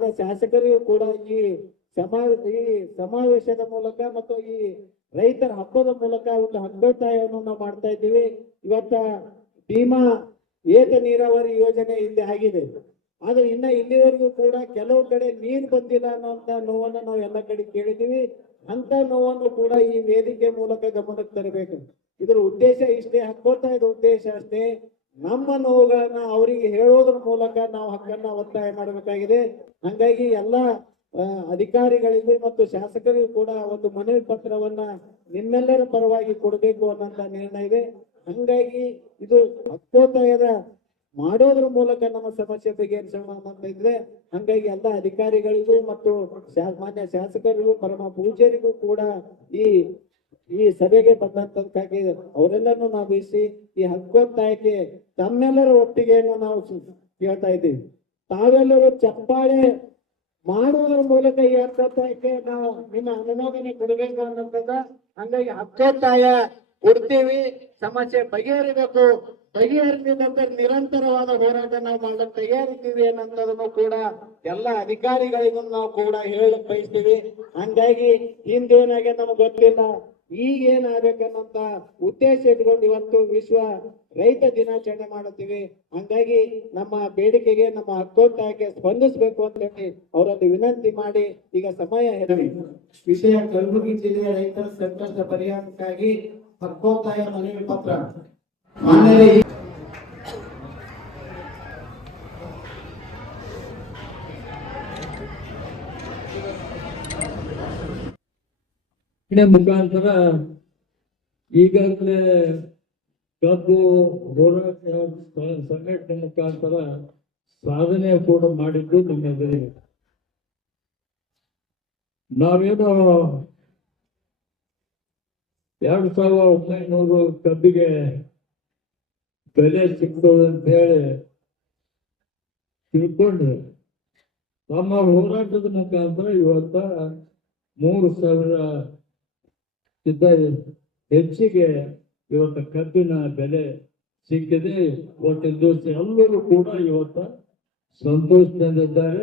ಮಾನ್ಯ ಶಾಸಕರಿಗೂ ಕೂಡ ಈ ಸಮಾವೇಶದ ಮೂಲಕ ಮತ್ತು ಈ ರೈತರ ಹಬ್ಬದ ಮೂಲಕ ಒಂದು ಹಬ್ಬತಾಯವನ್ನು ನಾವು ಮಾಡ್ತಾ ಇದ್ದೀವಿ. ಇವತ್ತ ಭೀಮಾ ಏಕ ನೀರಾವರಿ ಯೋಜನೆ ಇಲ್ಲಿ ಆಗಿದೆ, ಆದ್ರೆ ಇನ್ನ ಇಲ್ಲಿವರೆಗೂ ಕೂಡ ಕೆಲವು ಕಡೆ ನೀರು ಬಂದಿಲ್ಲ ಅನ್ನೋಂತ ನೋವನ್ನು ನಾವು ಎಲ್ಲ ಕಡೆ ಕೇಳಿದ್ದೀವಿ. ಅಂತ ನೋವನ್ನು ಕೂಡ ಈ ವೇದಿಕೆ ಮೂಲಕ ಗಮನಕ್ಕೆ ತರಬೇಕು. ಇದರ ಉದ್ದೇಶ ಇಷ್ಟೇ, ಹಕ್ಕೋತಾಯದ ಉದ್ದೇಶ ಅಷ್ಟೇ. ನಮ್ಮ ನೋವುಗಳನ್ನ ಅವರಿಗೆ ಹೇಳೋದ್ರ ಮೂಲಕ ನಾವು ಹಕ್ಕನ್ನ ಒತ್ತಾಯ ಮಾಡಬೇಕಾಗಿದೆ. ಹಂಗಾಗಿ ಎಲ್ಲ ಅಧಿಕಾರಿಗಳಿಗೂ ಮತ್ತು ಶಾಸಕರಿಗೂ ಕೂಡ ಒಂದು ಮನವಿ ಪತ್ರವನ್ನ ನಿಮ್ಮೆಲ್ಲರ ಪರವಾಗಿ ಕೊಡಬೇಕು ಅನ್ನೋಂತ ನಿರ್ಣಯ ಇದೆ. ಹಂಗಾಗಿ ಇದು ಹಕ್ಕೋತ್ತಾಯದ ಮಾಡೋದ್ರ ಮೂಲಕ ನಮ್ಮ ಸಮಸ್ಯೆ ಬಗೆಹರಿಸೋಣ ಅಂತ ಇದ್ರೆ, ಹಂಗಾಗಿ ಎಲ್ಲ ಅಧಿಕಾರಿಗಳಿಗೂ ಮತ್ತು ಮಾನ್ಯ ಶಾಸಕರಿಗೂ ಪರಮ ಪೂಜ್ಯರಿಗೂ ಕೂಡ ಈ ಸಭೆಗೆ ಬಂದಂತಕ್ಕಾಗಿ ಅವರೆಲ್ಲರನ್ನು ನಾವು ಬಯಸಿ ಈ ಹಕ್ಕೊತ್ತಾಯಕ್ಕೆ ತಮ್ಮೆಲ್ಲರ ಒಪ್ಪಿಗೆಯನ್ನು ನಾವು ಕೇಳ್ತಾ ಇದ್ದೀವಿ. ತಾವೆಲ್ಲರೂ ಚಪ್ಪಾಳೆ ಮಾಡುವುದರ ಮೂಲಕ ಈ ಹಕ್ಕೊತ್ತಾಯಕ್ಕೆ ನಾವು ನಿಮ್ಮ ಅನುಮೋದನೆ ಕೊಡಬೇಕು ಅನ್ನೋದ. ಹಂಗಾಗಿ ಹಕ್ಕೊತ್ತಾಯ ಕೊಡ್ತೀವಿ, ಸಮಸ್ಯೆ ಬಗೆಹರಿಬೇಕು. ಬಗೆಹರಿದ ನಂತರ ನಿರಂತರವಾದ ಹೋರಾಟ ನಾವು ಮಾಡಲು ತಯಾರಿದ್ದೀವಿ ಅನ್ನೋದನ್ನು ಕೂಡ ಎಲ್ಲ ಅಧಿಕಾರಿಗಳಿಗೂ ನಾವು ಕೂಡ ಹೇಳಕ್ ಬಯಸ್ತೀವಿ. ಹಂಗಾಗಿ ಹಿಂದೇನಾಗೆ ನಮ್ಗೆ ಗೊತ್ತಿಲ್ಲ, ಈಗೇನಾಗಬೇಕನ್ನಂತ ಉದ್ದೇಶ ಇಟ್ಕೊಂಡು ಇವತ್ತು ವಿಶ್ವ ರೈತ ದಿನಾಚರಣೆ ಮಾಡುತ್ತೀವಿ. ಹಂಗಾಗಿ ನಮ್ಮ ಬೇಡಿಕೆಗೆ, ನಮ್ಮ ಹಕ್ಕೊತ್ತಾಯಕ್ಕೆ ಸ್ಪಂದಿಸಬೇಕು ಅಂತ ಹೇಳಿ ಅವರನ್ನು ವಿನಂತಿ ಮಾಡಿ, ಈಗ ಸಮಯ ವಿಷಯ ಕಲಬುರಗಿ ಜಿಲ್ಲೆಯ ರೈತರ ಸಂಕಷ್ಟ ಪರಿಹಾರಕ್ಕಾಗಿ ಹಕ್ಕೊತ್ತಾಯ ಮನವಿ ಪತ್ರ ಮುಖಾಂತರ ಈಗಾಗಲೇ ಕಬ್ಬು ಹೋರಾಟ ಸಂಘಟನೆ ಮುಖಾಂತರ ಸಾಧನೆ ಕೂಡ ಮಾಡಿದ್ದು ನಿಮ್ಮೆದುರಿಗೆ. ನಾವೇನೋ 2900 ಕಬ್ಬಿಗೆ ಬೆಲೆ ಸಿಗ್ತದೆ ಅಂತ ಹೇಳಿ ತಿಳ್ಕೊಂಡ್ರೆ, ನಮ್ಮ ಹೋರಾಟದ ಮುಖಾಂತರ ಇವತ್ತ 3000 ಹೆಚ್ಚಿಗೆ ಇವತ್ತ ಕಬ್ಬಿನ ಬೆಲೆ ಸಿಕ್ಕಿದೆ. ಇವತ್ತಿನ ದಿವಸ ಎಲ್ಲರೂ ಕೂಡ ಇವತ್ತ ಸಂತೋಷದಿಂದಿದ್ದಾರೆ.